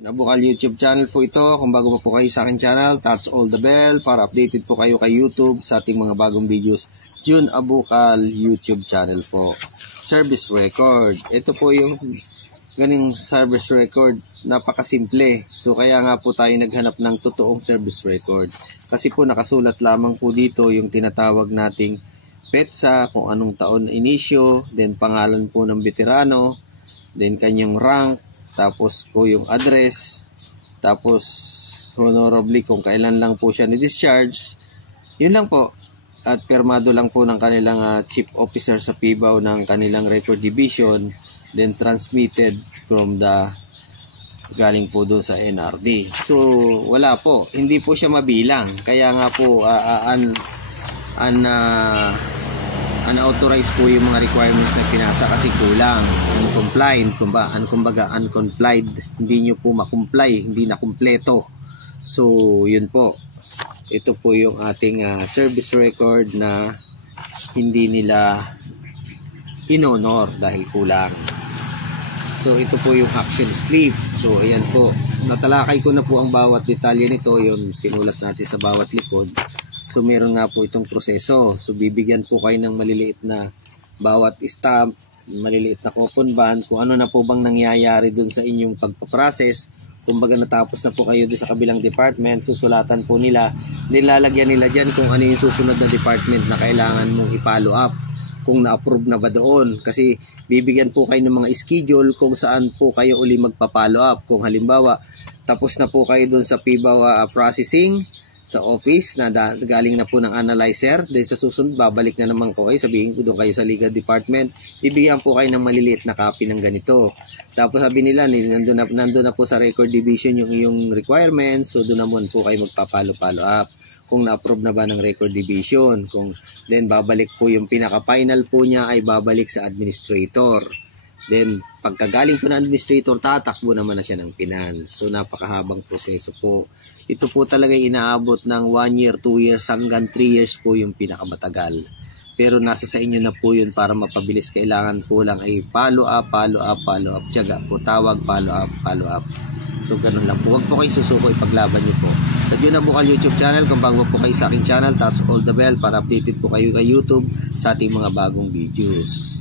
Abukal YouTube channel po ito. Kung bago pa po kayo sa akin channel, touch all the bell para updated po kayo kay YouTube sa ating mga bagong videos. June Abukal YouTube channel po. Service record. Ito po yung ganing service record. Napakasimple. So kaya nga po tayo naghanap ng totoong service record. Kasi po nakasulat lamang po dito yung tinatawag nating PETSA, kung anong taon na inisyo, then pangalan po ng veterano, then kanyang rank, tapos po yung address, tapos honorably kung kailan lang po siya ni-discharge. Yun lang po. At permado lang po ng kanilang chief officer sa PIBAW ng kanilang record division, then transmitted from the galing po doon sa NRD. So wala po, hindi po siya mabilang. Kaya nga po unauthorized po yung mga requirements na pinasa kasi kulang, uncompliant, uncomplied, hindi nyo po makumply, hindi na kumpleto. So yun po, ito po yung ating service record na hindi nila in-honor dahil kulang. So ito po yung action slip. So ayan po, natalakay ko na po ang bawat detalye nito, yung sinulat natin sa bawat likod. So meron nga po itong proseso. So bibigyan po kayo ng maliliit na bawat stamp, maliliit na coupon band, kung ano na po bang nangyayari dun sa inyong pagpaprocess. Kumbaga natapos na po kayo dun sa kabilang department, susulatan po nila, nilalagyan nila dyan kung ano yung susunod na department na kailangan mong i-follow up, kung na-approve na ba doon. Kasi bibigyan po kayo ng mga schedule kung saan po kayo uli magpa-follow up. Kung halimbawa, tapos na po kayo dun sa PIBAW processing, sa office na galing na po ng analyzer, then sa susunod babalik na naman ko kayo, sabihin ko doon kayo sa legal department, ibigyan po kayo ng maliliit na copy ng ganito. Tapos sabi nila, nandun na po sa record division yung iyong requirements, so doon naman po kayo magpa-follow up kung na-approve na ba ng record division. Kung then babalik po yung pinaka-final po niya ay babalik sa administrator. Then pagkagaling po ng administrator, tatakbo naman na siya ng finance. So napakahabang proseso po. Ito po talaga inaabot ng 1 year, 2 years hanggang 3 years po yung pinakamatagal. Pero nasa sa inyo na po yun para mapabilis. Kailangan po lang ay follow up. Tiyaga po, tawag, follow up. So ganun lang po. Huwag po kayo susuko, ipaglaban nyo po. Sa June Abukal YouTube channel, kung bago po kayo sa aking channel, touch all the bell para updated po kayo kay YouTube sa ating mga bagong videos.